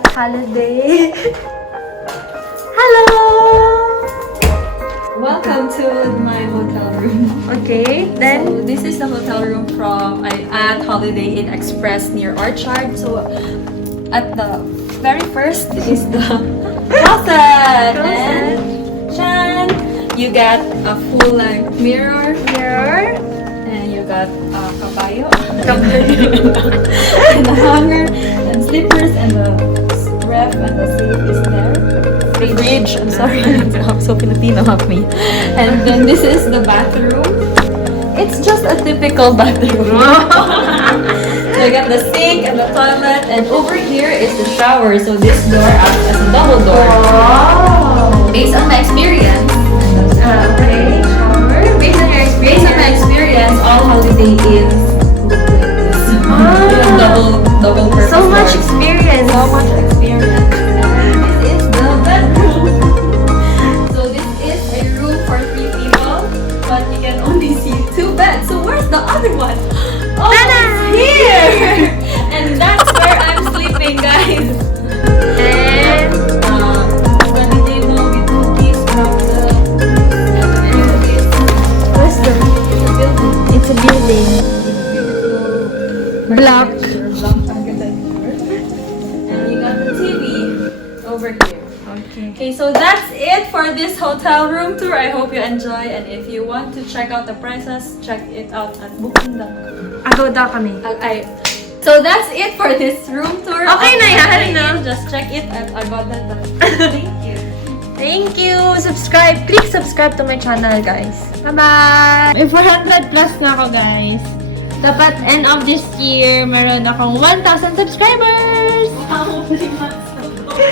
at Holiday. Hello! Welcome to my hotel room. Okay, then So this is the hotel room from at Holiday Inn Express near Orchard. So at the very first is the closet. And Chan, you got a full-length mirror. here. And you got a caballo. And a hanger and slippers and the ref and the safe is there. Fridge, I'm sorry. I'm so Filipino of me. And then this is the bathroom. It's just a typical bathroom. So you got the sink and the toilet, and over here is the shower. So this door acts as a double door. Wow! Based on my experience, Okay, shower. Based on your based on my experience, all Holiday Inns look like this. Double purpose So much doors. experience. So much experience. And this is the bedroom. So this is a room for 3 people, but you can only see 2 beds. So where's the other one? Oh, it's here! And that's where I'm sleeping, guys. And Study table with cookies from the where's the? building. It's a building. Black. And you got the TV over here. Okay. Okay, so that's it for this hotel room tour. I hope you enjoy, and if you want to check out the prices, check it out at booking.com. Agoda kami. So that's it for this room tour. Okay na yan, Online. no? Just check it at agoda.com. Thank you. Thank you! Subscribe! Click subscribe to my channel, guys. Bye-bye! May 400 plus na ako, guys. Dapat end of this year, meron akong 1,000 subscribers!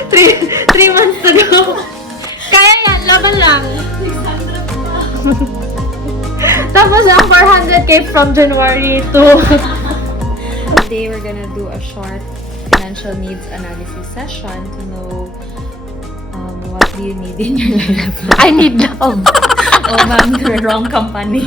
3 months to go. Kaya yan, laban lang. Tapos ang 400k from January to... Today we're gonna do a short financial needs analysis session to know what do you need in your life. I need love. Oh ma'am, you're wrong company.